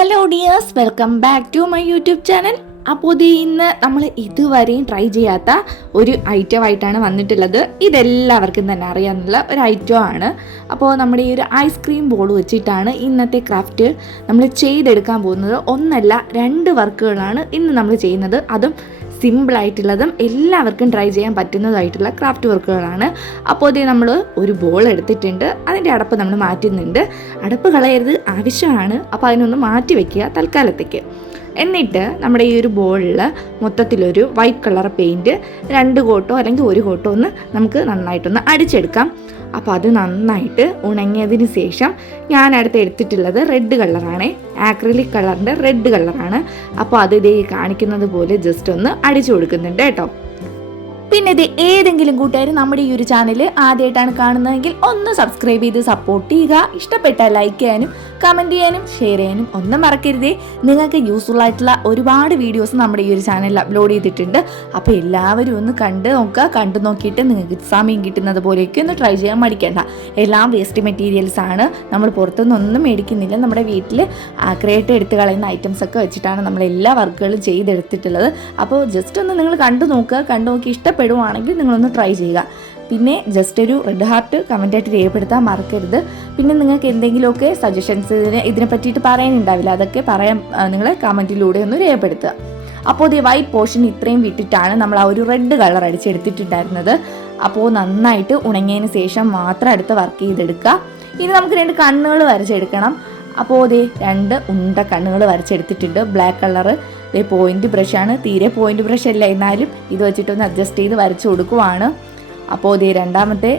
Hello dears, welcome back to my YouTube channel. അപ്പോൾ ഇന്ന് നമ്മൾ ഇതുവരെയും ട്രൈ ചെയ്യാത്ത ഒരു ഐറ്റം ആയിട്ടാണ് വന്നിട്ടുള്ളത്. ഇതെല്ലാവർക്കും തന്നെ അറിയാവുന്ന ഒരു ഐറ്റമാണ്. അപ്പോൾ നമ്മുടെ ഈ ഒരു ഐസ്ക്രീം ബോൾ വെച്ചിട്ടാണ് ഇന്നത്തെ ക്രാഫ്റ്റ് നമ്മൾ ചെയ്തെടുക്കാൻ പോകുന്നത്. ഒന്നല്ല, 2 വർക്കുകളാണ് ഇന്ന് നമ്മൾ ചെയ്യുന്നത്. അതും സിമ്പിളായിട്ടുള്ളതും എല്ലാവർക്കും ട്രൈ ചെയ്യാൻ പറ്റുന്നതായിട്ടുള്ള ക്രാഫ്റ്റ് വർക്കുകളാണ്. അപ്പോൾ ഇതേ നമ്മൾ ഒരു ബോൾ എടുത്തിട്ടുണ്ട്. അതിൻ്റെ അടപ്പ് നമ്മൾ മാറ്റുന്നുണ്ട്. അടപ്പ് കളയരുത്, ആവശ്യമാണ്. അപ്പോൾ അതിനൊന്ന് മാറ്റി വയ്ക്കുക തൽക്കാലത്തേക്ക്. എന്നിട്ട് നമ്മുടെ ഈ ഒരു ബോളിൽ മൊത്തത്തിലൊരു വൈറ്റ് കളർ പെയിൻറ്റ് 2 കോട്ടോ അല്ലെങ്കിൽ 1 കോട്ടോ ഒന്ന് നമുക്ക് നന്നായിട്ടൊന്ന് അടിച്ചെടുക്കാം. അപ്പോൾ അത് നന്നായിട്ട് ഉണങ്ങിയതിന് ശേഷം ഞാൻ എടുത്തിട്ടുള്ളത് റെഡ് കളറാണ്, ആക്രിലിക് കളറിൻ്റെ റെഡ് കളറാണ്. അപ്പോൾ അത് ഇതേ കാണിക്കുന്നത് പോലെ ജസ്റ്റ് ഒന്ന് അടിച്ചു കൊടുക്കുന്നുണ്ട് കേട്ടോ. പിന്നെ ഇത് ഏതെങ്കിലും കൂട്ടുകാർ നമ്മുടെ ഈ ഒരു ചാനൽ ആദ്യമായിട്ടാണ് കാണുന്നതെങ്കിൽ ഒന്ന് സബ്സ്ക്രൈബ് ചെയ്ത് സപ്പോർട്ട് ചെയ്യുക. ഇഷ്ടപ്പെട്ടാൽ ലൈക്ക് ചെയ്യാനും കമൻറ്റ് ചെയ്യാനും ഷെയർ ചെയ്യാനും ഒന്നും മറക്കരുതേ. നിങ്ങൾക്ക് യൂസ്ഫുൾ ആയിട്ടുള്ള ഒരുപാട് വീഡിയോസ് നമ്മുടെ ഈ ഒരു ചാനലിൽ അപ്ലോഡ് ചെയ്തിട്ടുണ്ട്. അപ്പോൾ എല്ലാവരും ഒന്ന് കണ്ടു നോക്കിയിട്ട് നിങ്ങൾക്ക് സമയം കിട്ടുന്നത് പോലെയൊക്കെ ഒന്ന് ട്രൈ ചെയ്യാൻ മടിക്കേണ്ട. എല്ലാം വേസ്റ്റ് മെറ്റീരിയൽസ് ആണ്, നമ്മൾ പുറത്തുനിന്നൊന്നും മേടിക്കുന്നില്ല. നമ്മുടെ വീട്ടിൽ ക്രിയേറ്റ് എടുത്ത് കളയുന്ന ഐറ്റംസ് ഒക്കെ വെച്ചിട്ടാണ് നമ്മൾ എല്ലാ വർക്കുകളും ചെയ്തെടുത്തിട്ടുള്ളത്. അപ്പോൾ ജസ്റ്റ് ഒന്ന് നിങ്ങൾ കണ്ടു നോക്കി ഇഷ്ടപ്പെടുവാണെങ്കിൽ നിങ്ങളൊന്ന് ട്രൈ ചെയ്യുക. പിന്നെ ജസ്റ്റ് ഒരു റെഡ് ഹാർട്ട് കമൻറ്റായിട്ട് രേഖപ്പെടുത്താൻ മറക്കരുത്. പിന്നെ നിങ്ങൾക്ക് എന്തെങ്കിലുമൊക്കെ സജഷൻസ് ഇതിനെ പറ്റിയിട്ട് പറയാനുണ്ടാവില്ല, അതൊക്കെ പറയാൻ നിങ്ങൾ കമൻറ്റിലൂടെ ഒന്ന് രേഖപ്പെടുത്തുക. അപ്പോൾ ഈ വൈറ്റ് പോർഷൻ ഇത്രയും വിട്ടിട്ടാണ് നമ്മൾ ആ ഒരു റെഡ് കളർ അടിച്ചെടുത്തിട്ടുണ്ടായിരുന്നത്. അപ്പോൾ നന്നായിട്ട് ഉണങ്ങിയതിന് ശേഷം മാത്രം അടുത്ത് വർക്ക് ചെയ്തെടുക്കുക. ഇനി നമുക്ക് 2 കണ്ണുകൾ വരച്ചെടുക്കണം. അപ്പോൾ 2 ഉണ്ട കണ്ണുകൾ വരച്ചെടുത്തിട്ടുണ്ട്. ബ്ലാക്ക് കളറ് പോയിന്റ് ബ്രഷാണ്, തീരെ പോയിന്റ് ബ്രഷ് അല്ല, എന്നാലും ഇത് വെച്ചിട്ടൊന്ന് അഡ്ജസ്റ്റ് ചെയ്ത് വരച്ചു കൊടുക്കുവാണ്. അപ്പോൾ രണ്ടാമത്തെ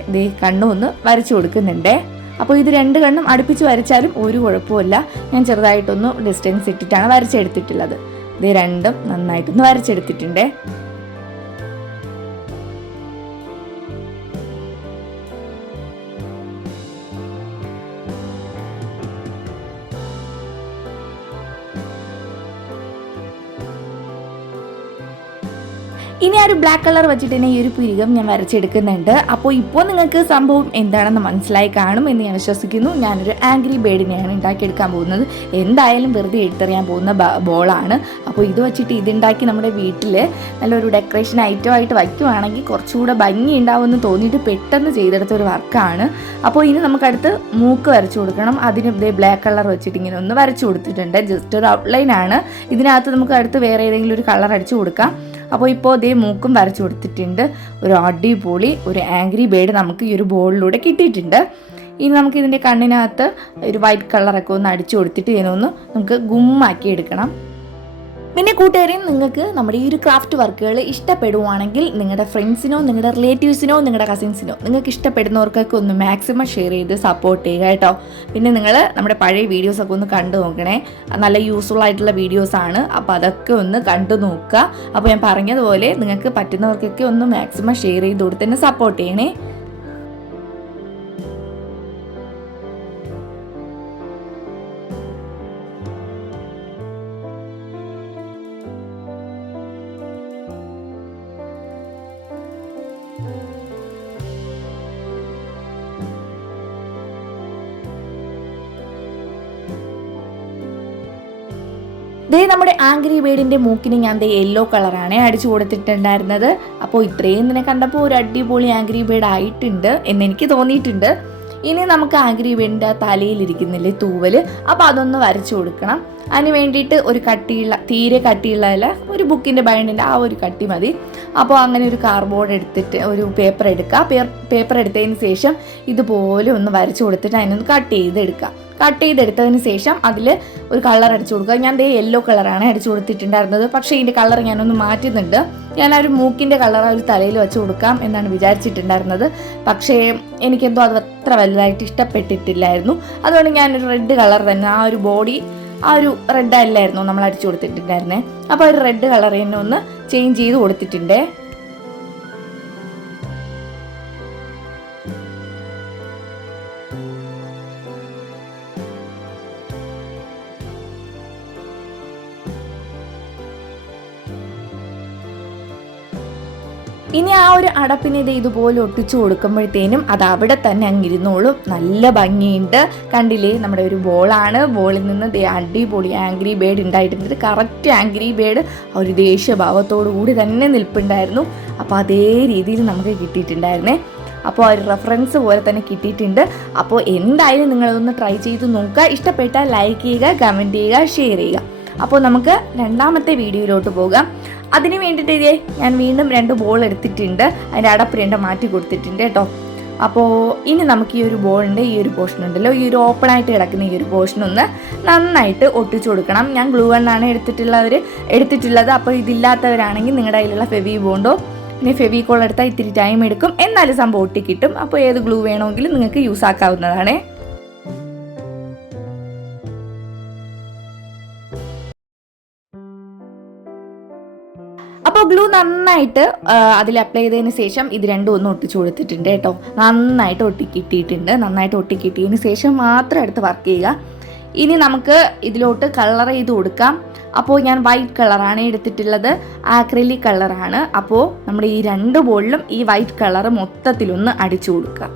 കണ്ണും ഒന്ന് വരച്ചു കൊടുക്കുന്നുണ്ടേ. അപ്പോൾ ഇത് 2 കണ്ണും അടുപ്പിച്ച് വരച്ചാലും ഒരു കുഴപ്പമില്ല. ഞാൻ ചെറുതായിട്ടൊന്ന് ഡിസ്റ്റൻസ് ഇട്ടിട്ടാണ് വരച്ചെടുത്തിട്ടുള്ളത്. ഇത് 2ഉം നന്നായിട്ടൊന്ന് വരച്ചെടുത്തിട്ടുണ്ടേ. ഇനി ആ ഒരു ബ്ലാക്ക് കളർ വെച്ചിട്ട് തന്നെ ഈ ഒരു പുരികം ഞാൻ വരച്ചെടുക്കുന്നുണ്ട്. അപ്പോൾ ഇപ്പോൾ നിങ്ങൾക്ക് സംഭവം എന്താണെന്ന് മനസ്സിലായി കാണും എന്ന് ഞാൻ വിശ്വസിക്കുന്നു. ഞാനൊരു ആംഗ്രി ബേർഡിനെയാണ് ഉണ്ടാക്കിയെടുക്കാൻ പോകുന്നത്. എന്തായാലും വെറുതെ എടുത്തെറിയാൻ പോകുന്ന ബോളാണ്. അപ്പോൾ ഇത് വെച്ചിട്ട് ഇതുണ്ടാക്കി നമ്മുടെ വീട്ടിൽ നല്ലൊരു ഡെക്കറേഷൻ ഐറ്റം ആയിട്ട് വയ്ക്കുവാണെങ്കിൽ കുറച്ചുകൂടെ ഭംഗി ഉണ്ടാവുമെന്ന് തോന്നിയിട്ട് പെട്ടെന്ന് ചെയ്തെടുത്ത ഒരു വർക്കാണ്. അപ്പോൾ ഇനി നമുക്കടുത്ത് മൂക്ക് വരച്ചു കൊടുക്കണം. അതിന് ബ്ലാക്ക് കളർ വെച്ചിട്ട് ഇങ്ങനെ ഒന്ന് വരച്ചു കൊടുത്തിട്ടുണ്ട്. ജസ്റ്റ് ഒരു ഔട്ട്ലൈനാണ്. ഇതിനകത്ത് നമുക്ക് അടുത്ത് വേറെ ഏതെങ്കിലും ഒരു കളർ അടിച്ചു കൊടുക്കാം. അപ്പോൾ ഇപ്പോൾ മൂക്കും വരച്ചു കൊടുത്തിട്ടുണ്ട്. ഒരു അടിപൊളി ഒരു ആംഗ്രി ബേർഡ് നമുക്ക് ഈ ഒരു ബോളിലൂടെ കിട്ടിയിട്ടുണ്ട്. ഇനി നമുക്ക് ഇതിൻ്റെ കണ്ണിനകത്ത് ഒരു വൈറ്റ് കളറൊക്കെ ഒന്ന് അടിച്ചു കൊടുത്തിട്ട് ഇതിനൊന്ന് നമുക്ക് ഗുമ്മാക്കി എടുക്കണം. പിന്നെ കൂട്ടുകാരെയും, നിങ്ങൾക്ക് നമ്മുടെ ഈ ഒരു ക്രാഫ്റ്റ് വർക്കുകൾ ഇഷ്ടപ്പെടുവാണെങ്കിൽ നിങ്ങളുടെ ഫ്രണ്ട്സിനോ നിങ്ങളുടെ റിലേറ്റീവ്സിനോ നിങ്ങളുടെ കസിൻസിനോ നിങ്ങൾക്ക് ഇഷ്ടപ്പെടുന്നവർക്കൊക്കെ ഒന്ന് മാക്സിമം ഷെയർ ചെയ്ത് സപ്പോർട്ട് ചെയ്യുക കേട്ടോ. പിന്നെ നിങ്ങൾ നമ്മുടെ പഴയ വീഡിയോസൊക്കെ ഒന്ന് കണ്ടു നോക്കണേ. നല്ല യൂസ്ഫുൾ ആയിട്ടുള്ള വീഡിയോസാണ്. അപ്പോൾ അതൊക്കെ ഒന്ന് കണ്ടു നോക്കുക. അപ്പോൾ ഞാൻ പറഞ്ഞതുപോലെ നിങ്ങൾക്ക് പറ്റുന്നവർക്കൊക്കെ ഒന്ന് മാക്സിമം ഷെയർ ചെയ്ത് കൊടുത്ത് തന്നെ സപ്പോർട്ട് ചെയ്യണേ. നമ്മുടെ ആംഗ്രി ബേർഡിൻ്റെ മൂക്കിന് ഞാൻ യെല്ലോ കളറാണ് അടിച്ചു കൊടുത്തിട്ടുണ്ടായിരുന്നത്. അപ്പോൾ ഇത്രയും ഇതിനെ കണ്ടപ്പോൾ ഒരു അടിപൊളി ആംഗ്രി ബേർഡ് ആയിട്ടുണ്ട് എന്നെനിക്ക് തോന്നിയിട്ടുണ്ട്. ഇനി നമുക്ക് ആംഗ്രി ബേർഡിൻ്റെ തലയിലിരിക്കുന്നില്ലേ തൂവൽ, അപ്പോൾ അതൊന്ന് വരച്ചു കൊടുക്കണം. അതിന് വേണ്ടിയിട്ട് ഒരു തീരെ കട്ടിയുള്ള ഒരു ബുക്കിൻ്റെ ബൈൻഡിൻ്റെ ആ ഒരു കട്ടി മതി. അപ്പോൾ അങ്ങനെ ഒരു കാർഡ്ബോർഡ് എടുത്തിട്ട് ഒരു പേപ്പർ എടുക്കുക. പേപ്പർ എടുത്തതിന് ശേഷം ഇതുപോലെ ഒന്ന് വരച്ചു കൊടുത്തിട്ട് അതിനൊന്ന് കട്ട് ചെയ്തെടുത്തതിന് ശേഷം അതിൽ ഒരു കളർ അടിച്ചു കൊടുക്കുക. ഞാൻ യെല്ലോ കളറാണ് അടിച്ചു കൊടുത്തിട്ടുണ്ടായിരുന്നത്. പക്ഷേ ഇതിൻ്റെ കളർ ഞാനൊന്ന് മാറ്റുന്നുണ്ട്. ഞാൻ ആ ഒരു മൂക്കിൻ്റെ കളർ ആ ഒരു തലയിൽ വെച്ച് കൊടുക്കാം എന്നാണ് വിചാരിച്ചിട്ടുണ്ടായിരുന്നത്. പക്ഷേ എനിക്കെന്തോ അത് അത്ര വലുതായിട്ട് ഇഷ്ടപ്പെട്ടിട്ടില്ലായിരുന്നു. അതുകൊണ്ട് ഞാനൊരു റെഡ് കളർ തന്നെ, ആ ഒരു ബോഡി ആ ഒരു റെഡ് അല്ലായിരുന്നു നമ്മൾ അടിച്ചു കൊടുത്തിട്ടുണ്ടായിരുന്നേ. അപ്പോൾ ഒരു റെഡ് കളർ തന്നെ ഒന്ന് ചേഞ്ച് ചെയ്ത് കൊടുത്തിട്ടുണ്ടേ. ഇനി ആ ഒരു അടപ്പിനെ ഇതുപോലെ ഒട്ടിച്ചു കൊടുക്കുമ്പോഴത്തേനും അത് അവിടെ തന്നെ അങ്ങിരുന്നോളും. നല്ല ഭംഗിയുണ്ട്. കണ്ടില്ലേ, നമ്മുടെ ഒരു ബോളാണ്. ബോളിൽ നിന്ന് അടിപൊളി ആംഗ്രി ബേർഡ് ഉണ്ടായിട്ടുണ്ട്. കറക്റ്റ് ആംഗ്രി ബേർഡ് ഒരു ദേഷ്യഭാവത്തോടു കൂടി തന്നെ നിൽപ്പുണ്ടായിരുന്നു. അപ്പോൾ അതേ രീതിയിൽ നമുക്ക് കിട്ടിയിട്ടുണ്ടായിരുന്നേ. അപ്പോൾ ഒരു റെഫറൻസ് പോലെ തന്നെ കിട്ടിയിട്ടുണ്ട്. അപ്പോൾ എന്തായാലും നിങ്ങളതൊന്ന് ട്രൈ ചെയ്ത് നോക്കുക. ഇഷ്ടപ്പെട്ടാൽ ലൈക്ക് ചെയ്യുക, കമൻറ്റ് ചെയ്യുക, ഷെയർ ചെയ്യുക. അപ്പോൾ നമുക്ക് രണ്ടാമത്തെ വീഡിയോയിലോട്ട് പോകാം. അതിന് വേണ്ടിയിട്ട് ഇതേ ഞാൻ വീണ്ടും 2 ബോൾ എടുത്തിട്ടുണ്ട്. അതിൻ്റെ അടപ്പ് 2 മാറ്റി കൊടുത്തിട്ടുണ്ട് കേട്ടോ. അപ്പോൾ ഇനി നമുക്ക് ഈ ഒരു ബോളിൻ്റെ ഈ ഒരു പോർഷൻ ഉണ്ടല്ലോ, ഈ ഒരു ഓപ്പണായിട്ട് കിടക്കുന്ന ഈ ഒരു പോർഷൻ ഒന്ന് നന്നായിട്ട് ഒട്ടിച്ചു കൊടുക്കണം. ഞാൻ ഗ്ലൂ ഗണ്ണാണ് എടുത്തിട്ടുള്ളത്. അപ്പോൾ ഇതില്ലാത്തവരാണെങ്കിൽ നിങ്ങളുടെ കയ്യിലുള്ള ഫെവി ബോണ്ടോ ഇനി ഫെവിക്കോൾ എടുത്താൽ ഇത്തിരി ടൈം എടുക്കും, എന്നാലും സംഭവം ഒട്ടിക്കിട്ടും. അപ്പോൾ ഏത് ഗ്ലൂ വേണമെങ്കിലും നിങ്ങൾക്ക് യൂസ് ആക്കാവുന്നതാണ്. അപ്പോൾ ഗ്ലൂ നന്നായിട്ട് അതിൽ അപ്ലൈ ചെയ്തതിന് ശേഷം ഇത് രണ്ടും ഒന്ന് ഒട്ടിച്ചു കൊടുത്തിട്ടുണ്ട് കേട്ടോ. നന്നായിട്ട് ഒട്ടിക്കിട്ടിയിട്ടുണ്ട്. നന്നായിട്ട് ഒട്ടിക്കിട്ടിയതിന് ശേഷം മാത്രം എടുത്ത് വർക്ക് ചെയ്യുക. ഇനി നമുക്ക് ഇതിലോട്ട് കളർ ചെയ്ത് കൊടുക്കാം. അപ്പോൾ ഞാൻ വൈറ്റ് കളറാണ് എടുത്തിട്ടുള്ളത്, ആക്രിലിക് കളറാണ്. അപ്പോൾ നമ്മുടെ ഈ 2 ബോളിലും ഈ വൈറ്റ് കളർ മൊത്തത്തിലൊന്ന് അടിച്ചു കൊടുക്കുക.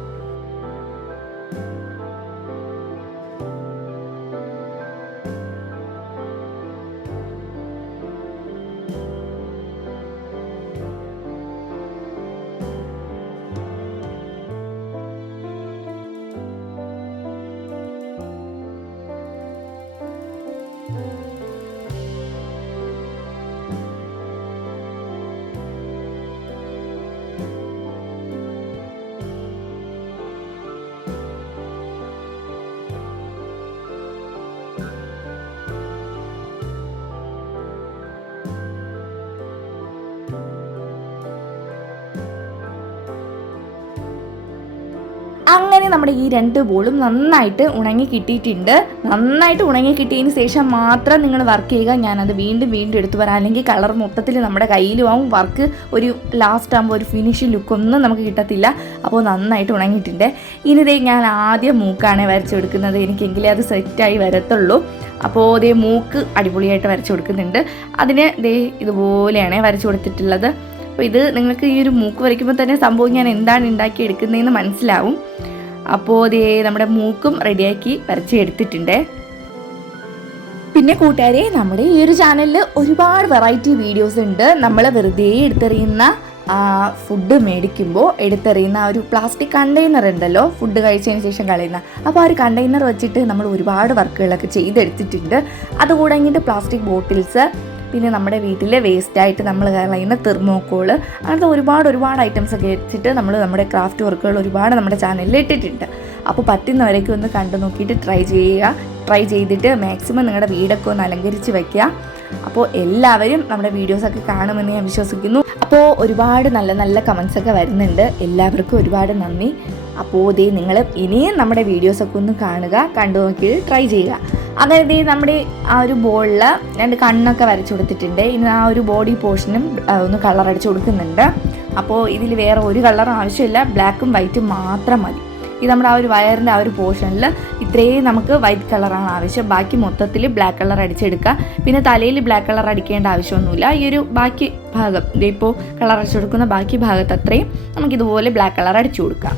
അങ്ങനെ നമ്മുടെ ഈ 2 ബോളും നന്നായിട്ട് ഉണങ്ങി കിട്ടിയിട്ടുണ്ട്. നന്നായിട്ട് ഉണങ്ങി കിട്ടിയതിന് ശേഷം മാത്രം നിങ്ങൾ വർക്ക് ചെയ്യുക. ഞാനത് വീണ്ടും എടുത്തു വരാം, അല്ലെങ്കിൽ കളർ മൊത്തത്തിൽ നമ്മുടെ കയ്യിലും ആവും. വർക്ക് ഒരു ലാസ്റ്റ് ആകുമ്പോൾ ഒരു ഫിനിഷിംഗ് ലുക്കൊന്നും നമുക്ക് കിട്ടത്തില്ല. അപ്പോൾ നന്നായിട്ട് ഉണങ്ങിയിട്ടുണ്ട്. ഇനി ഞാൻ ആദ്യം മൂക്കാണ് വരച്ചു കൊടുക്കുന്നത്, എനിക്കെങ്കിലേ അത് സെറ്റായി വരത്തുള്ളൂ. അപ്പോൾ മൂക്ക് അടിപൊളിയായിട്ട് വരച്ചു കൊടുക്കുന്നുണ്ട്. അതിന് ഇതുപോലെയാണ് വരച്ചു കൊടുത്തിട്ടുള്ളത്. അപ്പോൾ ഇത് നിങ്ങൾക്ക് ഈ ഒരു മൂക്ക് വരയ്ക്കുമ്പോൾ തന്നെ സംഭവം ഞാൻ എന്താണ് ഉണ്ടാക്കി എടുക്കുന്നതെന്ന് മനസ്സിലാവും. അപ്പോൾ നമ്മുടെ മൂക്കും റെഡിയാക്കി വരച്ച് എടുത്തിട്ടുണ്ട്. പിന്നെ കൂട്ടുകാരെ, നമ്മുടെ ഈ ഒരു ചാനലിൽ ഒരുപാട് വെറൈറ്റി വീഡിയോസ് ഉണ്ട്. നമ്മൾ വെറുതെ എടുത്തെറിയുന്ന ഫുഡ് മേടിക്കുമ്പോൾ എടുത്തെറിയുന്ന ഒരു പ്ലാസ്റ്റിക് കണ്ടെയ്നർ ഉണ്ടല്ലോ, ഫുഡ് കഴിച്ചതിന് ശേഷം കളയുന്ന. അപ്പോൾ ആ ഒരു കണ്ടെയ്നർ വെച്ചിട്ട് നമ്മൾ ഒരുപാട് വർക്കുകളൊക്കെ ചെയ്തെടുത്തിട്ടുണ്ട്. അതുകൂടെ പ്ലാസ്റ്റിക് ബോട്ടിൽസ്, പിന്നെ നമ്മുടെ വീട്ടിലെ വേസ്റ്റായിട്ട് നമ്മൾ കളയുന്ന തെർമോക്കോള്, അങ്ങനത്തെ ഒരുപാട് ഐറ്റംസ് ഒക്കെ വെച്ചിട്ട് നമ്മൾ നമ്മുടെ ക്രാഫ്റ്റ് വർക്കുകൾ ഒരുപാട് നമ്മുടെ ചാനലിൽ ഇട്ടിട്ടുണ്ട്. അപ്പോൾ പറ്റുന്നവരൊക്കെ ഒന്ന് കണ്ടു നോക്കിയിട്ട് ട്രൈ ചെയ്തിട്ട് മാക്സിമം നിങ്ങളുടെ വീടൊക്കെ ഒന്ന് അലങ്കരിച്ച് വയ്ക്കുക. അപ്പോൾ എല്ലാവരും നമ്മുടെ വീഡിയോസൊക്കെ കാണുമെന്ന് ഞാൻ വിശ്വസിക്കുന്നു. അപ്പോൾ ഒരുപാട് നല്ല കമൻസൊക്കെ വരുന്നുണ്ട്. എല്ലാവർക്കും ഒരുപാട് നന്ദി. അപ്പോൾ നിങ്ങൾ ഇനിയും നമ്മുടെ വീഡിയോസൊക്കെ ഒന്ന് കാണുക, കണ്ടു നോക്കിയിട്ട് ട്രൈ ചെയ്യുക. അങ്ങനെ നമ്മുടെ ആ ഒരു ബോളിൽ 2 കണ്ണൊക്കെ വരച്ചു കൊടുത്തിട്ടുണ്ട്. ഇനി ആ ഒരു ബോഡി പോർഷനും ഒന്ന് കളർ അടിച്ചു കൊടുക്കുന്നുണ്ട്. അപ്പോൾ ഇതിൽ വേറെ ഒരു കളറും ആവശ്യമില്ല, ബ്ലാക്കും വൈറ്റും മാത്രം മതി. ഇത് നമ്മുടെ ആ ഒരു വയറിൻ്റെ ആ ഒരു പോർഷനിൽ ഇത്രയും നമുക്ക് വൈറ്റ് കളറാണ് ആവശ്യം. ബാക്കി മൊത്തത്തിൽ ബ്ലാക്ക് കളർ അടിച്ചെടുക്കുക. പിന്നെ തലയിൽ ബ്ലാക്ക് കളർ അടിക്കേണ്ട ആവശ്യമൊന്നുമില്ല. ഈ ഒരു ബാക്കി ഭാഗം ഇപ്പോൾ കളർ അടിച്ചു കൊടുക്കുന്ന ബാക്കി ഭാഗത്ത് അത്രയും നമുക്കിതുപോലെ ബ്ലാക്ക് കളർ അടിച്ചു കൊടുക്കാം.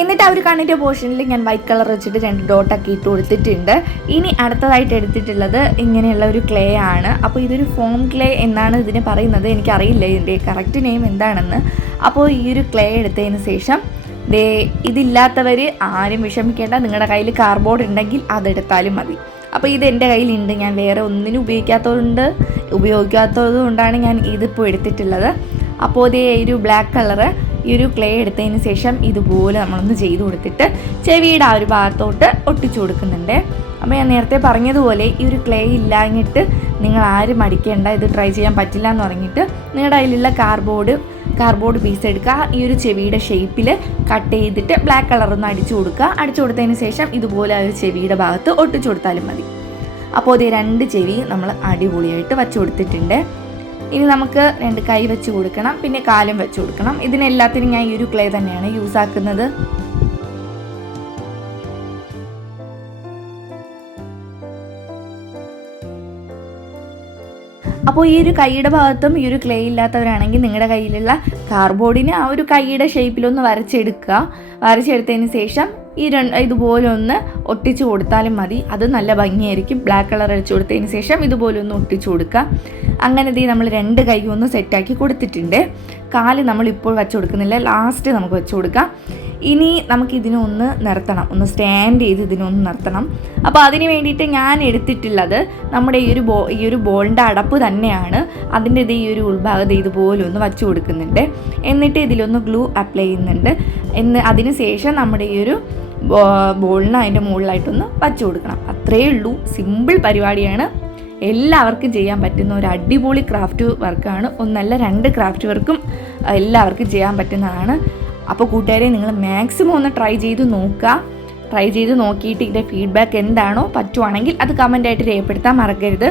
എന്നിട്ട് ആ ഒരു കണ്ണിൻ്റെ പോർഷനിൽ ഞാൻ വൈറ്റ് കളർ വെച്ചിട്ട് 2 ഡോട്ടൊക്കെ ഇട്ട് കൊടുത്തിട്ടുണ്ട്. ഇനി അടുത്തതായിട്ട് എടുത്തിട്ടുള്ളത് ഇങ്ങനെയുള്ള ഒരു ക്ലേ ആണ്. അപ്പോൾ ഇതൊരു ഫോം ക്ലേ എന്നാണ് ഇതിനെ പറയുന്നത്. എനിക്കറിയില്ല ഇതിൻ്റെ കറക്റ്റ് നെയിം എന്താണെന്ന്. അപ്പോൾ ഈ ഒരു ക്ലേ എടുത്തതിന് ശേഷം ഇതില്ലാത്തവർ ആരും വിഷമിക്കേണ്ട, നിങ്ങളുടെ കയ്യിൽ കാർഡ്ബോർഡ് ഉണ്ടെങ്കിൽ അതെടുത്താലും മതി. അപ്പോൾ ഇത് എൻ്റെ കയ്യിലുണ്ട്, ഞാൻ വേറെ ഒന്നിനും ഉപയോഗിക്കാത്തത് കൊണ്ടാണ് ഞാൻ ഇതിപ്പോൾ എടുത്തിട്ടുള്ളത്. അപ്പോൾ ഇതേ ഒരു ബ്ലാക്ക് കളറ് ഈ ഒരു ക്ലേ എടുത്തതിന് ശേഷം ഇതുപോലെ നമ്മളൊന്ന് ചെയ്ത് കൊടുത്തിട്ട് ചെവിയുടെ ആ ഒരു ഭാഗത്തോട്ട് ഒട്ടിച്ചു കൊടുക്കുന്നുണ്ട്. അപ്പോൾ ഞാൻ നേരത്തെ പറഞ്ഞതുപോലെ ഈ ഒരു ക്ലേ ഇല്ലാഞ്ഞിട്ട് നിങ്ങൾ ആരും മടിക്കേണ്ട, ഇത് ട്രൈ ചെയ്യാൻ പറ്റില്ല എന്ന് പറഞ്ഞിട്ട് നിങ്ങളുടെ കയ്യിലുള്ള കാർഡ്ബോർഡ് പീസ് എടുക്കുക, ഈ ഒരു ചെവിയുടെ ഷേപ്പിൽ കട്ട് ചെയ്തിട്ട് ബ്ലാക്ക് കളറൊന്ന് അടിച്ചു കൊടുക്കുക. അടിച്ചു കൊടുത്തതിന് ശേഷം ഇതുപോലെ ആ ഒരു ചെവിയുടെ ഭാഗത്ത് ഒട്ടിച്ചു കൊടുത്താലും മതി. അപ്പോൾ ഇത് 2 ചെവി നമ്മൾ അടിപൊളിയായിട്ട് വച്ചു കൊടുത്തിട്ടുണ്ട്. ഇനി നമുക്ക് 2 കൈ വെച്ച് കൊടുക്കണം, പിന്നെ കാലും വെച്ച് കൊടുക്കണം. ഇതിനെല്ലാത്തിനും ഞാൻ ഈ ഒരു ക്ലേ തന്നെയാണ് യൂസ് ആക്കുന്നത്. അപ്പോൾ ഈ ഒരു കൈയുടെ ഭാഗത്തും ഈ ഒരു ക്ലേ ഇല്ലാത്തവരാണെങ്കിൽ നിങ്ങളുടെ കയ്യിലുള്ള കാർഡ്ബോർഡിന് ആ ഒരു കൈയുടെ ഷേപ്പിലൊന്ന് വരച്ചെടുത്തതിന് ശേഷം ഇതുപോലെ ഒന്ന് ഒട്ടിച്ചു കൊടുത്താലും മതി. അത് നല്ല ഭംഗിയായിരിക്കും. ബ്ലാക്ക് കളർ അടിച്ചു കൊടുത്തതിന് ശേഷം ഇതുപോലെ ഒന്ന് ഒട്ടിച്ചു കൊടുക്കുക. അങ്ങനെ നമ്മൾ 2 കൈ ഒന്ന് സെറ്റാക്കി കൊടുത്തിട്ടുണ്ട്. കാല് നമ്മളിപ്പോൾ വെച്ച് കൊടുക്കുന്നില്ല, ലാസ്റ്റ് നമുക്ക് വെച്ച് കൊടുക്കാം. ഇനി നമുക്കിതിനൊന്ന് നിർത്തണം, ഒന്ന് സ്റ്റാൻഡ് ചെയ്ത് ഇതിനൊന്ന് നിർത്തണം. അപ്പോൾ അതിന് വേണ്ടിയിട്ട് ഞാൻ എടുത്തിട്ടുള്ളത് നമ്മുടെ ഈ ഒരു ബോളിൻ്റെ അടപ്പ് തന്നെയാണ്. അതിൻ്റെ ഈ ഒരു ഉൾഭാഗത്ത് ഇതുപോലെ ഒന്ന് വച്ചു കൊടുക്കുന്നുണ്ട്. എന്നിട്ട് ഇതിലൊന്ന് ഗ്ലൂ അപ്ലൈ ചെയ്യുന്നുണ്ട്. അതിന് ശേഷം നമ്മുടെ ഈ ഒരു ബോളിന് അതിൻ്റെ മുകളിലായിട്ടൊന്ന് വച്ചു കൊടുക്കണം. അത്രയേ ഉള്ളൂ, സിമ്പിൾ പരിപാടിയാണ്. എല്ലാവർക്കും ചെയ്യാൻ പറ്റുന്ന ഒരു അടിപൊളി ക്രാഫ്റ്റ് വർക്കാണ്. ഒന്നല്ല 2 ക്രാഫ്റ്റ് വർക്കും എല്ലാവർക്കും ചെയ്യാൻ പറ്റുന്നതാണ്. അപ്പോൾ കൂട്ടുകാരെ, നിങ്ങൾ മാക്സിമം ഒന്ന് ട്രൈ ചെയ്ത് നോക്കിയിട്ട് ഇതിൻ്റെ ഫീഡ്ബാക്ക് എന്താണോ പറ്റുവാണെങ്കിൽ അത് കമൻ്റായിട്ട് രേഖപ്പെടുത്താൻ മറക്കരുത്.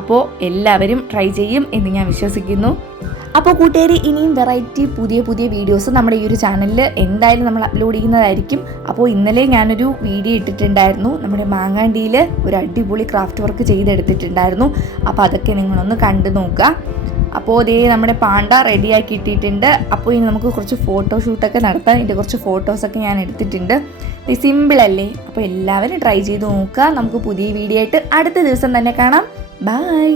അപ്പോൾ എല്ലാവരും ട്രൈ ചെയ്യും എന്ന് ഞാൻ വിശ്വസിക്കുന്നു. അപ്പോൾ കൂട്ടുകാരെ, ഇനിയും വെറൈറ്റി പുതിയ വീഡിയോസ് നമ്മുടെ ഈ ഒരു ചാനലിൽ എന്തായാലും നമ്മൾ അപ്ലോഡ് ചെയ്യുന്നതായിരിക്കും. അപ്പോൾ ഇന്നലെ ഞാനൊരു വീഡിയോ ഇട്ടിട്ടുണ്ടായിരുന്നു, നമ്മുടെ മാങ്ങാണ്ടിയിൽ ഒരു അടിപൊളി ക്രാഫ്റ്റ് വർക്ക് ചെയ്തെടുത്തിട്ടുണ്ടായിരുന്നു. അപ്പോൾ അതൊക്കെ നിങ്ങളൊന്ന് കണ്ടു നോക്കുക. അപ്പോൾ നമ്മുടെ പാണ്ട റെഡിയാക്കി ഇട്ടിട്ടുണ്ട്. അപ്പോൾ ഇനി നമുക്ക് കുറച്ച് ഫോട്ടോഷൂട്ടൊക്കെ നടത്താം. ഇതിൻ്റെ കുറച്ച് ഫോട്ടോസൊക്കെ ഞാൻ എടുത്തിട്ടുണ്ട്. ഇത് സിമ്പിളല്ലേ? അപ്പോൾ എല്ലാവരും ട്രൈ ചെയ്ത് നോക്കുക. നമുക്ക് പുതിയ വീഡിയോ ആയിട്ട് അടുത്ത ദിവസം തന്നെ കാണാം. ബൈ.